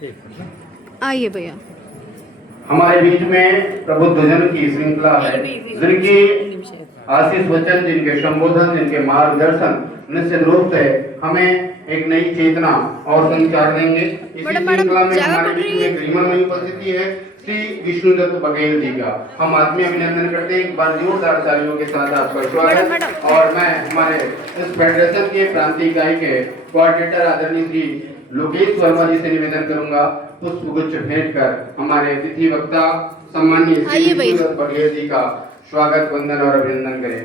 आइए भैया। हमारे बीच में प्रबुद्धजन की श्रृंखला है, जिनकी आशीष वचन, जिनके संबोधन, जिनके मार्गदर्शन निश्चित रूप से हमें एक नई चेतना और संचार देंगे। इसी श्रृंखला में हमारे बीच में गरिमामयी उपस्थिति है श्री विष्णुदत्त बघेल जी का। हम आत्मीय अभिनंदन करते हैं। एक बार जोरदार तालियों के साथ आपका स्वागत। और मैं हमारे इस फेडरेशन के प्रांतीय इकाई के कोऑर्डिनेटर आदरणीय श्री लोकेश वर्मा जी से निवेदन करूंगा पुष्प गुच्छ भेंट कर हमारे अतिथि वक्ता सम्माननीय श्री विष्णुदत्त बघेल जी का स्वागत, वंदन और अभिनंदन करें।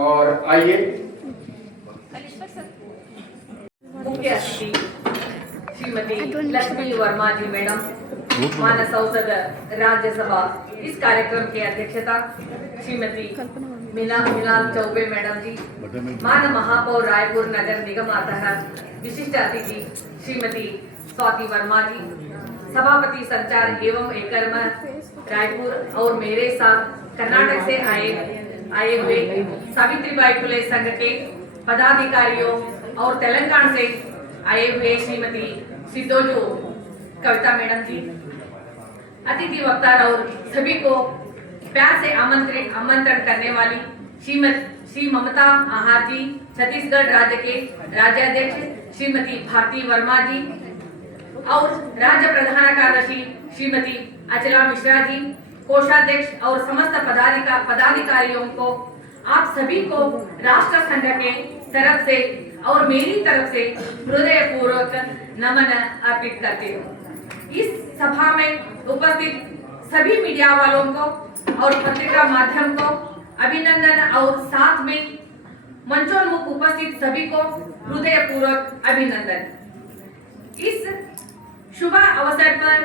और आइए मुख्य अतिथि श्रीमती लक्ष्मी वर्मा जी मैडम, मानव संसद राज्यसभा, इस कार्यक्रम की अध्यक्षता श्रीमती मीनाल चौबे मैडम जी, मानव महापौर रायपुर नगर निगम आधार, विशिष्ट अतिथि श्रीमती स्वाति वर्मा जी, सभापति संचार एवं एकर्म रायपुर और मेरे साथ कर्नाटक से आए हुए सावित्रीबाई फुले संघ के पदाधिकारियों और तेलंगाना से आए हुए श्रीमती सिद्धोजू कविता मैडम जी, अतिथि वक्ता और सभी को प्यार से आमंत्रण करने वाली श्री ममता आहार जी, छत्तीसगढ़ राज्य के राज्याध्यक्ष श्रीमती भारती वर्मा जी और राज्य प्रधान कार्यदर्शी श्रीमती अचला मिश्रा जी, कोषाध्यक्ष और समस्त पदाधिकारियों को, आप सभी को राष्ट्र संघ के तरफ से और मेरी तरफ से हृदयपूर्वक नमन अर्पित करती हूँ। इस सभा में उपस्थित सभी मीडिया वालों को और पत्रिका माध्यम को अभिनंदन और साथ में मंचोन्मुख उपस्थित सभी को हृदयपूर्वक अभिनंदन। इस शुभ अवसर पर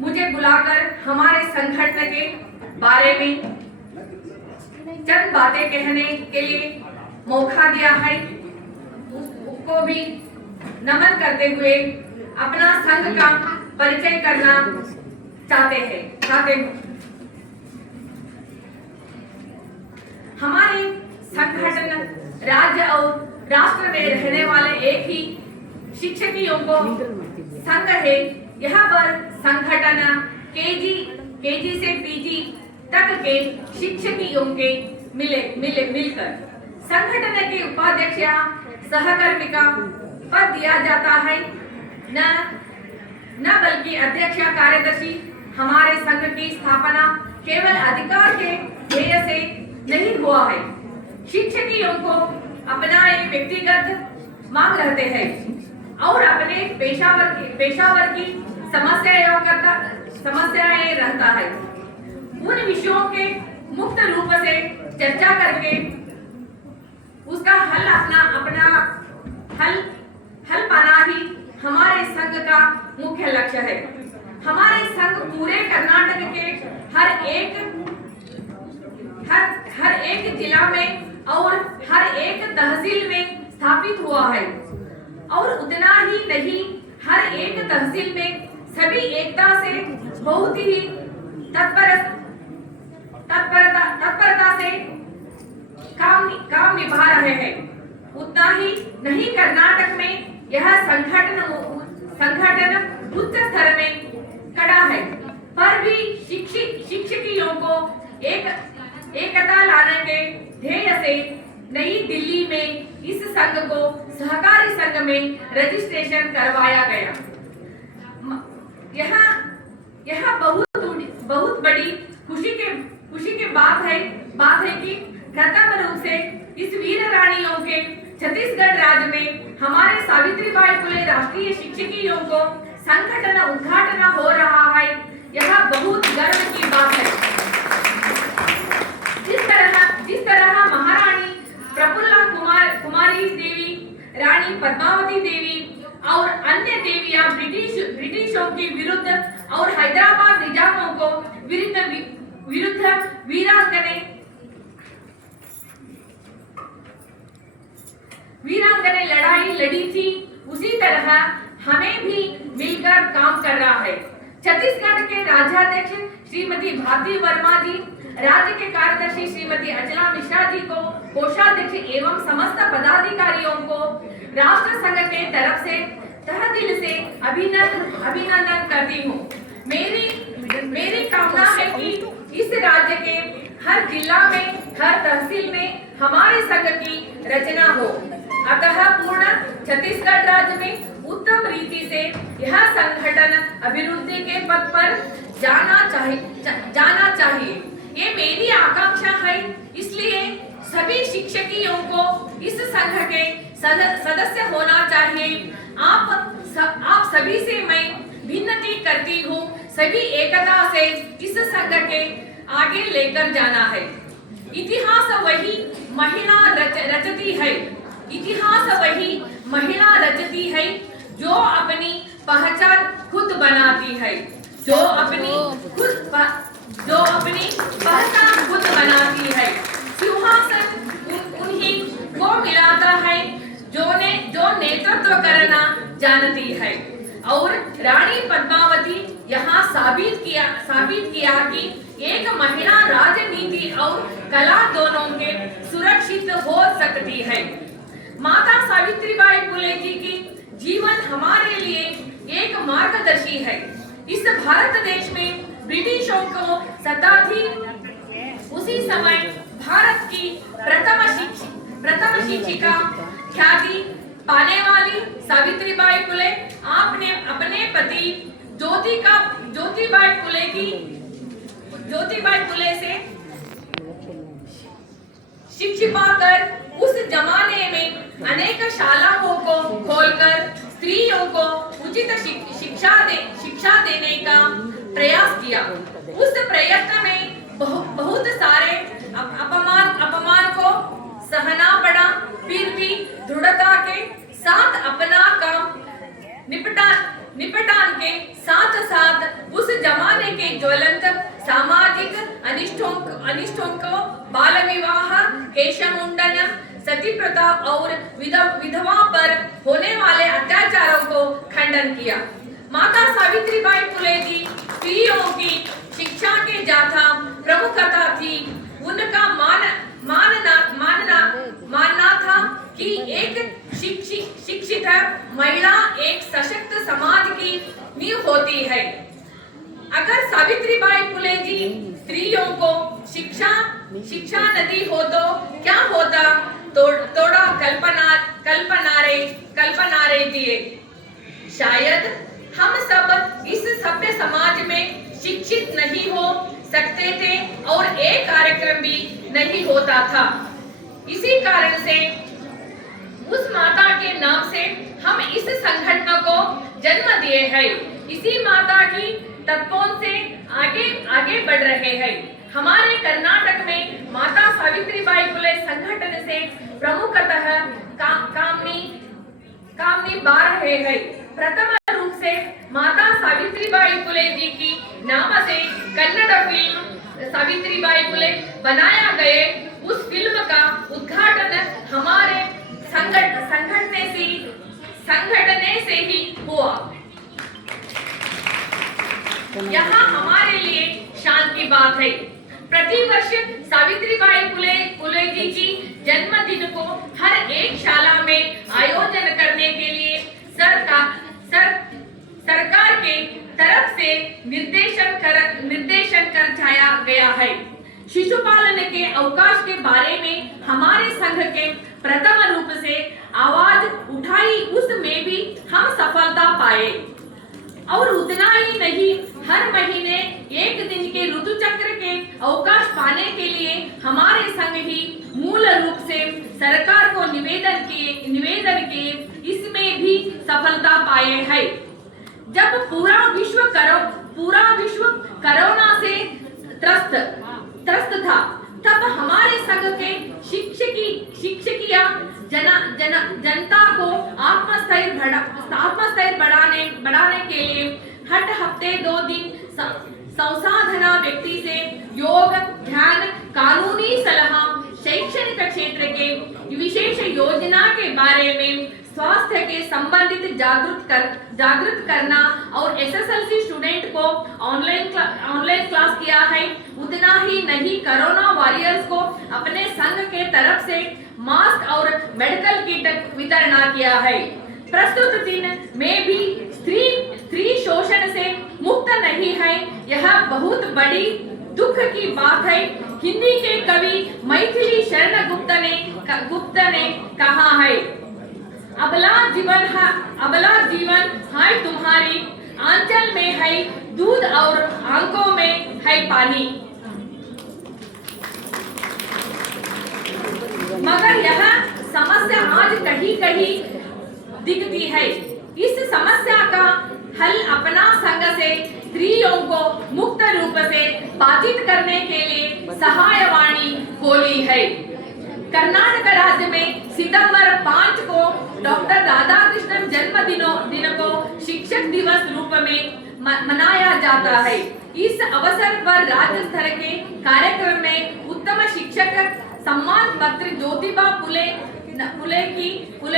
मुझे बुलाकर हमारे संगठन के बारे में चंद बातें कहने के लिए मौका दिया है, उसको भी नमन करते हुए अपना संघ का परिचय करना चाहते हैं। हमारे संगठन राज्य और राष्ट्र में रहने वाले एक ही शिक्षकियों को संघ है। यहाँ पर संगठन केजी से पीजी तक के शिक्षकियों के मिलकर संगठन के उपाध्यक्ष या सहकर्मिका पद दिया जाता है, न बल्कि अध्यक्ष या कार्यदर्शी। हमारे संघ की स्थापना केवल अधिकार के ध्येय से नहीं हुआ है। शिक्षकियों को अपना एक व्यक्तिगत मांग रहते हैं और अपने पेशावर की समस्याएं रहता है। उन विषयों के मुक्त रूप से चर्चा करके उसका हल पाना ही हमारे संघ का मुख्य लक्ष्य है। हमारे संघ पूरे कर्नाटक के हर एक जिला में और हर एक तहसील में स्थापित हुआ है और उतना ही नहीं, हर एक तहसील में सभी एकता से बहुत ही तत्परता से काम निभा रहे हैं। उतना ही नहीं, कर्नाटक में यह संगठन उच्च स्तर में खड़ा है, पर भी शिक्षकियों को एकता लाने के ध्येय से नई दिल्ली में इस संघ को सहकारी संघ में रजिस्ट्रेशन करवाया गया। यह बहुत बड़ी खुशी की बात है कि प्रथम रूप से इस वीर रानियों के छत्तीसगढ़ राज्य में हमारे सावित्रीबाई फुले राष्ट्रीय शिक्षकियों को संगठन उद्घाटन हो रहा है। यह बहुत गर्व की बात है। जिस तरह महारानी प्रफुल्ला कुमारी देवी, रानी पद्मावती देवी और अन्य देवियां ब्रिटिशों के विरुद्ध और हैदराबाद निजामों को विरुद्ध वीरांगने लड़ाई लड़ी थी, उसी तरह हमें भी मिलकर काम कर रहा है। छत्तीसगढ़ के राज्याध्यक्ष श्रीमती भारती वर्मा जी, राज्य के कार्यदर्शी श्रीमती अचला मिश्रा जी को कोषाध्यक्ष एवं समस्त पदाधिकारियों को राष्ट्र संघ के तरफ से तहे दिल से अभिनंदन करती हूँ। मेरी कामना है कि इस राज्य के हर जिला में, हर तहसील में हमारे संघ की रचना हो। अतः पूर्ण छत्तीसगढ़ राज्य में उत्तम रीति से यह संगठन अभिवृद्धि के पथ पर जाना चाहिए। ये मेरी आकांक्षा है। इसलिए सभी शिक्षकियों को इस संघ के सदस्य होना चाहिए। आप सभी से मैं विनती करती हूँ, सभी एकता से इस संघ के आगे लेकर जाना है। इतिहास वही महिला रचती है। इतिहास वही महिला रचती है जो अपनी पहचान खुद बनाती है। जो अपनी पहचान खुद बनाती है। सिंहासन उन्हीं को मिलाता है जो नेतृत्व करना जानती है। और रानी पद्मावती यहाँ साबित किया कि एक महिला राजनीति और कला दोनों के सुरक्षित हो सकती है। माता सावित्रीबाई फुले जी की जीवन हमारे लिए एक मार्गदर्शी है। इस भारत देश में ब्रिटिशों को सत्ता थी, उसी समय भारत की प्रथम शिक्षिका ख्याति पाने वाली सावित्रीबाई फुले आपने अपने पति ज्योतिबाई फुले से शिक्षा पाकर उस जमाने में अनेक शालाओं को खोलकर स्त्रियों को उचित शिक्षा देने का प्रयास किया। उस प्रयत्न में बहुत सारे अपमान को सहना पड़ा, फिर भी दृढ़ता के साथ अपना काम निपटान के साथ उस जमाने के ज्वलंत सामाजिक अनिष्टों को बाल विवाह, केशमुंडन, सती प्रथा और विधवा पर होने वाले अत्याचारों को खंडन किया। माता सावित्रीबाई फुले जी स्त्रियों की शिक्षा के जाथा प्रमुखता थी। उनका मानना था कि एक शिक्षित महिला एक सशक्त समाज की नींव होती है। अगर सावित्रीबाई फुले जी स्त्रियों को शिक्षा न दी हो तो क्या होता? थोड़ा कल्पना रे दिए। शायद हम सब इस सभ्य समाज में शिक्षित नहीं हो सकते थे और एक कार्यक्रम भी नहीं होता था। इसी कारण से उस माता के नाम से हम इस संगठन को जन्म दिए हैं। इसी माता की तत्वों से आगे बढ़ रहे हैं। हमारे कर्नाटक में माता सावित्रीबाई फुले संगठन से प्रमुखतः कामनी बार रहे हैं। प्रथम रूप से माता सावित्रीबाई फुले जी की नाम से कन्नड़ फिल्म सावित्रीबाई फुले बनाया गए। उस फिल्म का उद्घाटन हमारे संगठन से ही हुआ। यहाँ हमारे लिए शान की बात है। प्रतिवर्ष सावित्रीबाई फुले जी की जन्मदिन को हर एक शाला में आयोजन करने के लिए सरकार के तरफ से निर्देशन कर जाया गया है। शिशुपालन के अवकाश के बारे में हमारे संघ के प्रथम रूप से आवाज उठाई, उसमें भी हम सफलता पाए। और उतना ही नहीं, हर महीने एक दिन के ऋतु चक्र के अवकाश पाने के लिए हमारे संघ ही मूल रूप से सरकार को निवेदन किए, इसमें भी सफलता पाए हैं। जब पूरा विश्व कोरोना से त्रस्त था, तब हमारे संघ के शिक्षकियां जनता को आत्मस्थैर्य बढ़ाने के लिए हर हफ्ते 2 दिन संसाधना व्यक्ति से योग, ध्यान, कानूनी सलाह, शैक्षणिक क्षेत्र के विशेष योजना के बारे में स्वास्थ्य के संबंधित जागृत करना और एसएसएलसी स्टूडेंट को ऑनलाइन क्लास किया है। उतना ही नहीं, कोरोना वॉरियर्स को अपने संघ के तरफ तरफ से मास्क और मेडिकल किट वितरण किया है। प्रस्तुत दिन में भी स्त्री शोषण से मुक्त नहीं है, यह बहुत बड़ी दुख की बात है। हिंदी के कवि मैथिली शरण गुप्त ने कहा है, अबला जीवन है तुम्हारी, आंचल में है दूध और आंखों में है पानी। मगर यह समस्या आज कहीं कहीं दिखती है। इस समस्या का हल अपना संघ से स्त्रियों को मुक्त रूप से बातचीत करने के लिए सहायवाणी खोली है। कर्नाटक राज्य में सितंबर 5 को डॉक्टर राधाकृष्णन दिन को शिक्षक दिवस रूप में मनाया जाता है। इस अवसर पर राज्य स्तर के कार्यक्रम में उत्तम शिक्षक सम्मान पत्र ज्योतिबा फुले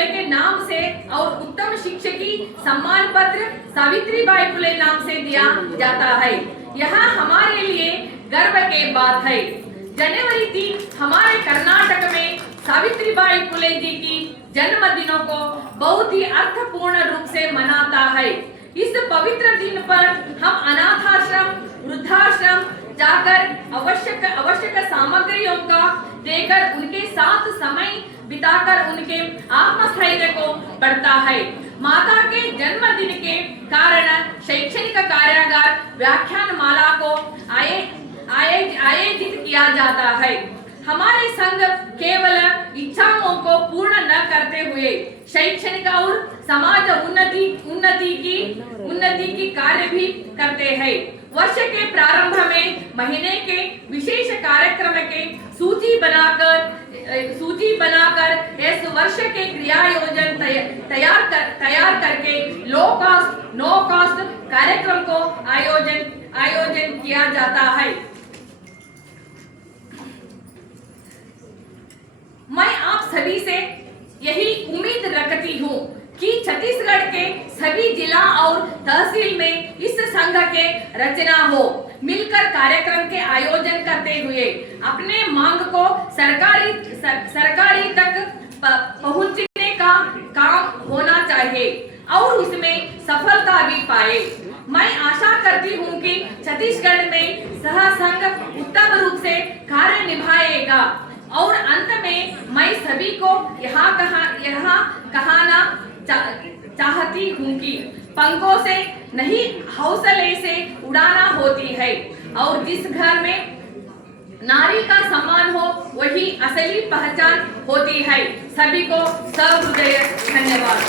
के नाम से और उत्तम शिक्षकी सम्मान पत्र सावित्रीबाई फुले नाम से दिया जाता है। यह हमारे लिए गर्व की बात है। जनवरी 3 हमारे कर्नाटक में सावित्रीबाई फुले जी की जन्मदिनों को बहुत ही अर्थपूर्ण रूप से मनाता है। इस पवित्र दिन पर हम अनाथाश्रम, वृद्धाश्रम जाकर आवश्यक सामग्रियों का देकर उनके साथ समय बिताकर उनके आत्मस्थैर्य को बढ़ता है। माता के जन्मदिन के कारण शैक्षणिक कार्यागार व्याख्यान माला को आयोजित किया जाता है। हमारे संघ केवल इच्छाओं को पूर्ण न करते हुए शैक्षणिक और समाज उन्नति की कार्य भी करते हैं। वर्ष के प्रारंभ में महीने के विशेष कार्यक्रम के सूची बनाकर इस वर्ष के क्रिया योजना तैयार करके लो कॉस्ट कार्यक्रम को आयोजन किया जाता है। मैं आप सभी से यही उम्मीद रखती हूँ कि छत्तीसगढ़ के सभी जिला और तहसील में इस संघ के रचना हो। मिलकर कार्यक्रम के आयोजन करते हुए अपने मांग को सरकारी तक पहुंचने का काम होना चाहिए और उसमें सफलता भी पाए। मैं आशा करती हूँ कि छत्तीसगढ़ में सह संघ उत्तम रूप से कार्य निभाएगा और अंत में मैं सभी को यहाँ कहना चाहती हूँ कि पंखों से नहीं हौसले से उड़ाना होती है और जिस घर में नारी का सम्मान हो वही असली पहचान होती है। सभी को सहृदय धन्यवाद।